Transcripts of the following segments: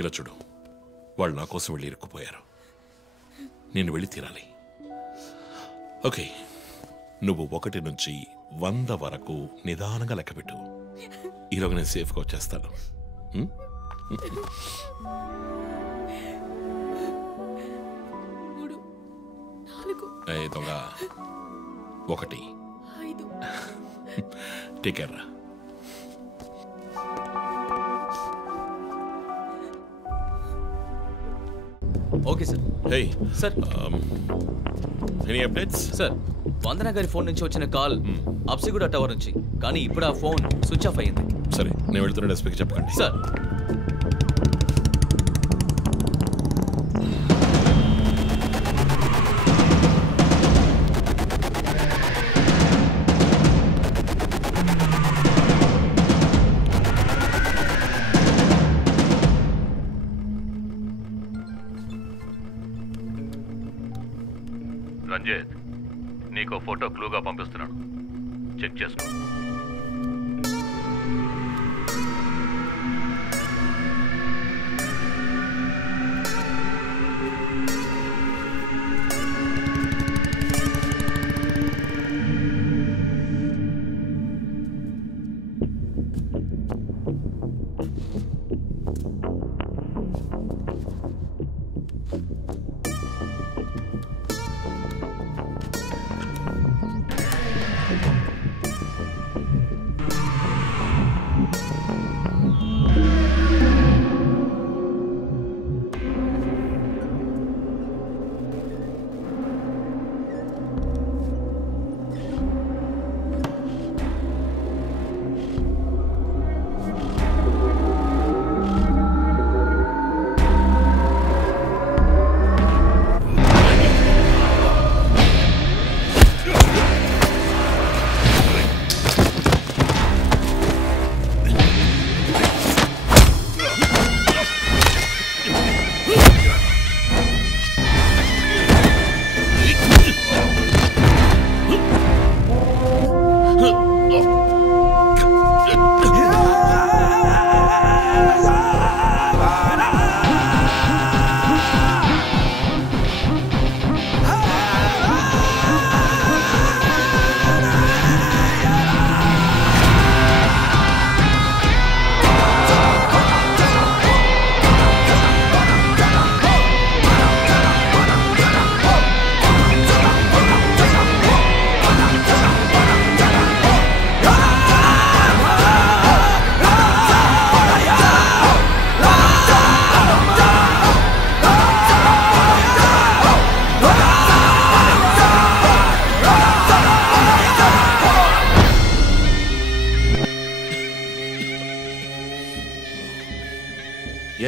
ఇలా చూడు, వాళ్ళు నా కోసం వెళ్ళి ఇరుక్కుపోయారు. నేను వెళ్ళి తీరాలి. ఓకే, నువ్వు 1 నుంచి 100 వరకు నిదానంగా లెక్కపెట్టు. ఈలోగా నేను సేఫ్గా వచ్చేస్తాను. 3, 4 దొంగ 1 5 టేక్ కేర్ రా. Okay sir. Hey sir, any updates? Sir, Vandana గారి ఫోన్ నుంచి వచ్చిన కాల్ అప్సిగూడ టవర్ నుంచి, కానీ ఇప్పుడు ఆ ఫోన్ స్విచ్ ఆఫ్ అయ్యింది. సరే, నేను వెళ్తున్న ఎస్పీకి చెప్పకండి. సార్. రంజిత్, నీకు ఫోటో క్లూగా పంపిస్తున్నాను, చెక్ చేసుకో.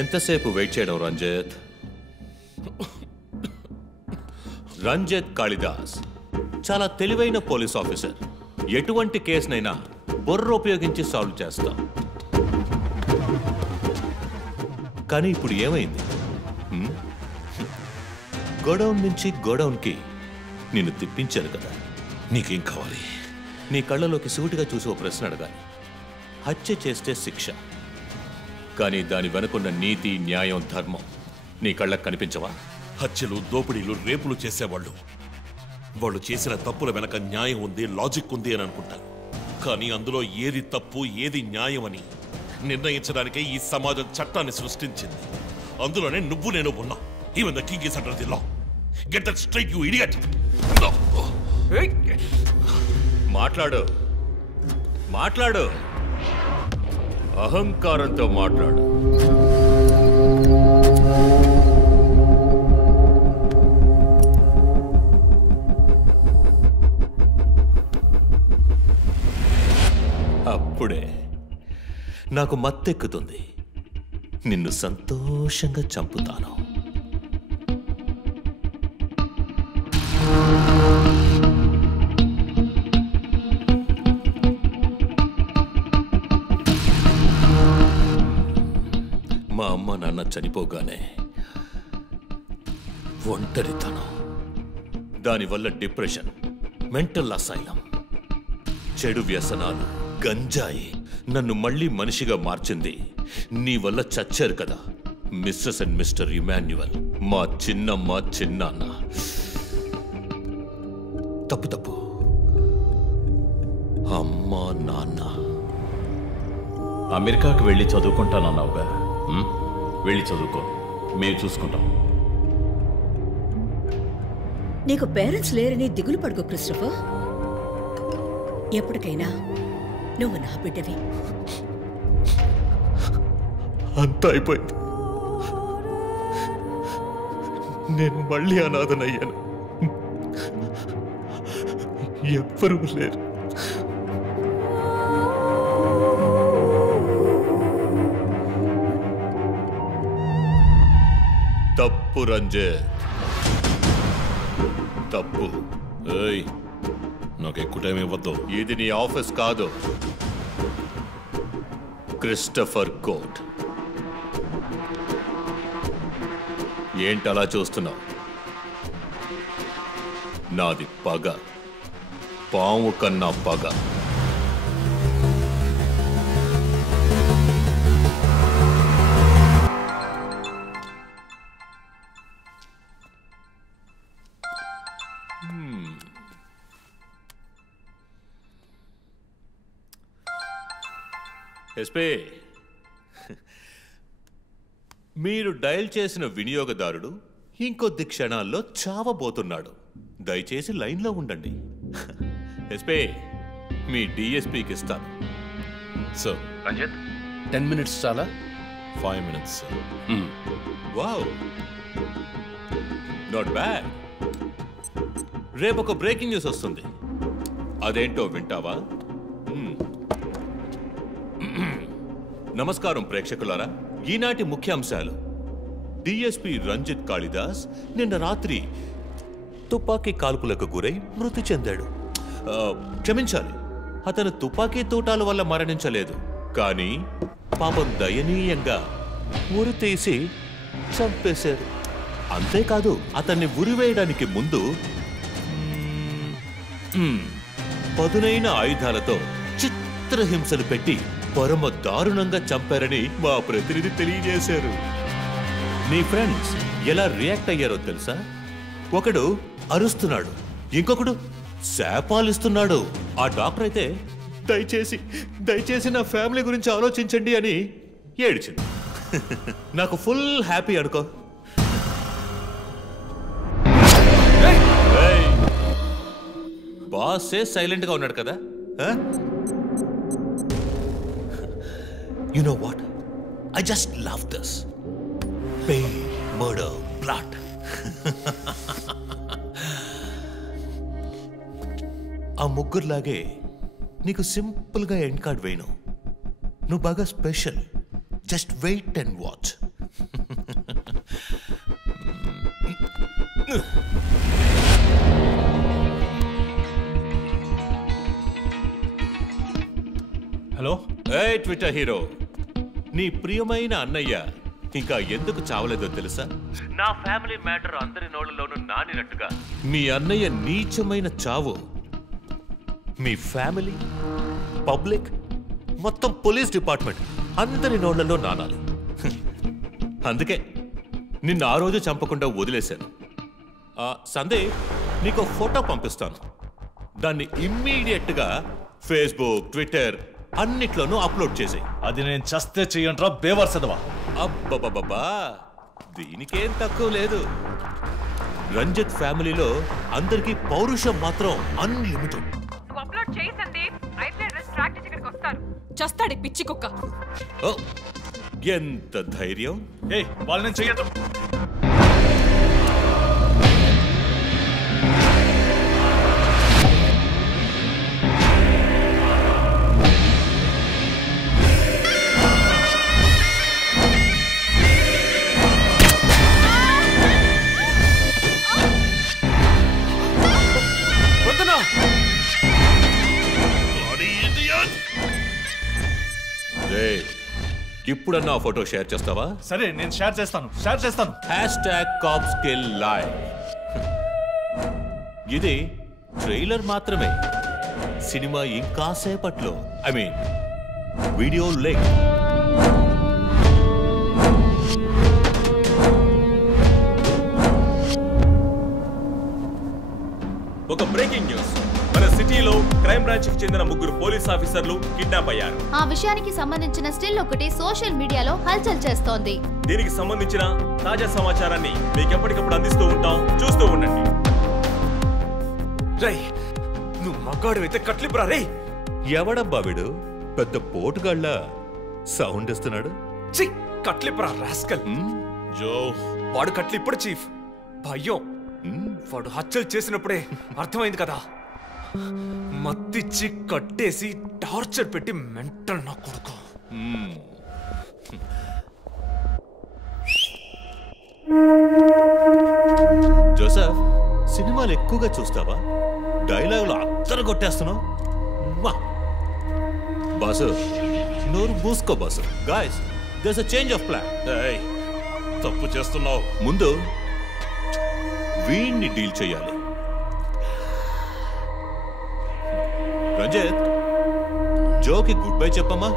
ఎంతసేపు వెయిట్ చేయడం రంజిత్? రంజిత్ కాళిదాస్ చాలా తెలివైన పోలీస్ ఆఫీసర్. ఎటువంటి కేసునైనా బుర్ర ఉపయోగించి సాల్వ్ చేస్తాం. కానీ ఇప్పుడు ఏమైంది? గోడౌన్ నుంచి గోడౌన్కి నిన్ను తిప్పించాను కదా. నీకేం కావాలి? నీ కళ్ళలోకి సూటిగా చూసి ఓ ప్రశ్న అడగాలి. హత్య చేస్తే శిక్ష, కానీ దాని వెనుకున్న నీతి, న్యాయం, ధర్మం నీ కళ్ళకు కనిపించవా? హత్యలు, దోపిడీలు, రేపులు చేసేవాళ్ళు వాళ్ళు చేసిన తప్పుల వెనక న్యాయం ఉంది, లాజిక్ ఉంది అని అనుకుంటారు. కానీ అందులో ఏది తప్పు, ఏది న్యాయం అని నిర్ణయించడానికే ఈ సమాజం చట్టాన్ని సృష్టించింది. అందులోనే నువ్వు నేను ఉన్నా. Even the king is under the law. Get that straight, you idiot. మాట్లాడు, మాట్లాడు, అహంకారంతో మాట్లాడు. అప్పుడే నాకు మత్తెక్కుతుంది. నిన్ను సంతోషంగా చంపుతాను. మా అమ్మ నాన్న చనిపోగానే ఒంటరితనం, దానివల్ల డిప్రెషన్, మెంటల్ అసైలం, చెడు వ్యసనాలు, గంజాయి నన్ను మళ్ళీ మనిషిగా మార్చింది. నీ వల్ల చచ్చారు కదా మిస్సెస్ అండ్ మిస్టర్ ఇమాన్యువల్, మా చిన్నమ్మ చిన్నాన్న. తప్పు అమ్మా నాన్న. అమెరికాకి వెళ్ళి చదువుకుంటానన్నావుగా, వెళ్ళి చదువుకో, మేము చూసుకుంటాం. నీకు పేరెంట్స్ లేరని దిగులు పడుకో క్రిస్టఫర్. ఎప్పటికైనా నువ్వు నా బిడ్డవి. అంతా అయిపోయింది. నేను మళ్ళీ అనాథనయ్యాను. ఎవ్వరూ లేరు. తప్పు రంజిత్, తప్పు. ఏయ్, నాకు ఎక్కువ టైం ఇవ్వద్దు. ఇది నీ ఆఫీస్ కాదు, క్రిస్టఫర్ కోర్ట్. ఏంటలా చూస్తున్నావు? నాది పగ, పాము కన్నా పగ. ఎస్పీ, మీరు డయల్ చేసిన వినియోగదారుడు ఇంకొద్ది క్షణాల్లో చావబోతున్నాడు. దయచేసి లైన్లో ఉండండి. ఎస్పీ, మీ డిఎస్పీకి ఇస్తాను. సార్, రంజిత్ 10 minutes చాలా? 5 minutes, sir. Wow, not bad. రేపు ఒక బ్రేకింగ్ న్యూస్ వస్తుంది. అదేంటో వింటావా? నమస్కారం ప్రేక్షకులారా. ఈనాటి ముఖ్యాంశాలు: డిఎస్పీ రంజిత్ కాళిదాస్ నిన్న రాత్రి తుపాకీ కాల్పులకు గురై మృతి చెందాడు. క్షమించాలి, అతను తుపాకీ తూటాల వల్ల మరణించలేదు, కానీ పాపం దయనీయంగా ఉరి తీసి చంపేశారు. అంతేకాదు, అతన్ని ఉరివేయడానికి ముందు పదునైన ఆయుధాలతో చిత్రహింసలు పెట్టి పరమ దారుణంగా చంపారని మా ప్రతినిధి తెలియజేశారు. నీ ఫ్రెండ్స్ ఎలా రియాక్ట్ అయ్యారో తెలుసా? ఒకడు అరుస్తున్నాడు, ఇంకొకడు శాపాలిస్తున్నాడు. ఆ డాక్టర్ అయితే దయచేసి నా ఫ్యామిలీ గురించి ఆలోచించండి అని ఏడ్చింది. నాకు ఫుల్ హ్యాపీ అనుకో. బాసే సైలెంట్ గా ఉన్నాడు కదా. You know what? I just love this. Pain, murder, blood. ఆ ముగ్గురులాగే నీకు సింపుల్ గా ఎండ్ కార్డ్ వేయను. నువ్వు బాగా special. Just wait and watch. Hello, ఏ ట్విట్టర్ హీరో, నీ ప్రియమైన అన్నయ్య ఇంకా ఎందుకు చావలేదో తెలుసా? నా ఫ్యామిలీ మ్యాటర్ అందరి నోళ్లలోనూ నానినట్టుగా మీ అన్నయ్య నీచమైన చావు మీ ఫ్యామిలీ, పబ్లిక్, మొత్తం పోలీస్ డిపార్ట్మెంట్ అందరి నోళ్లలో నానాలి. అందుకే నిన్ను ఆ రోజు చంపకుండా వదిలేశాను. సందేహ్, నీకు ఫోటో పంపిస్తాను. దాన్ని ఇమ్మీడియట్గా ఫేస్బుక్, ట్విట్టర్ అన్నిట్లోనూ అప్లోడ్ చేసి. అది నేను చస్తే చెయ్యంట్రా బేవర్సదవా. అబ్బబ్బబ్బా, దీనికేం తక్కువ లేదు. రంజిత్ ఫ్యామిలీలో అందరికీ పౌరుషం మాత్రం అన్లిమిటెడ్. అప్లోడ్ చేయి సందీప్, అయితే ట్రాక్ చేసి ఇక్కడికి వస్తారు. చస్తాడు పిచ్చి కుక్క. ఓ, ఎంత ధైర్యం! ఏ వాళ్ళు నేను చెయ్యదు. ఇప్పుడన్నా ఫోటో షేర్ చేస్తావా? సరే, నేను షేర్ చేస్తాను. #CopSkillLive. ఇది ట్రైలర్ మాత్రమే. సినిమా ఇంకా సేపట్లో, ఐ మీన్ వీడియో లింక్. ఒక బ్రేకింగ్ న్యూస్. మన సిటీలో క్రైమ్ బ్రాంచ్ కి చెందిన 3 పోలీస్ ఆఫీసర్లు కిడ్నాప్ అయ్యారు. ఆ విషయానికి సంబంధించిన స్టిల్ ఒకటి సోషల్ మీడియాలో హల్చల్ చేస్తోంది. దీనికి సంబంధించిన తాజా సమాచారాన్ని మీకు ఎప్పటికప్పుడు అందిస్తూ ఉంటాం, చూస్తూ ఉండండి. రై, నువ్వు మగాడు అయితే కట్లిపురా రే. ఎవడబ్బా వీడు పెద్ద పోటుగాళ్ళ సౌండ్ ఇస్తున్నాడు? కట్లిపురా రాస్కల్. జో, వాడు కట్లిప్పుడు చీఫ్. భయం. వాడు హత్యలు చేసినప్పుడే అర్థమైంది కదా. మత్తిచ్చి కట్టేసి టార్చర్ పెట్టి మెంటల్ నా కొడుకు. జోసెఫ్, సినిమాలు ఎక్కువగా చూస్తావా? డైలాగులు అత్తరు కొట్టేస్తున్నావు. బాసు, నోరు మూసుకో boss. Guys, there's a change of plan. తప్పు చేస్తున్నావు. ముందు వీణ్ణి డీల్ చేయాలి. రంజిత్, జోకి గుడ్ బై చెప్పమ్మా.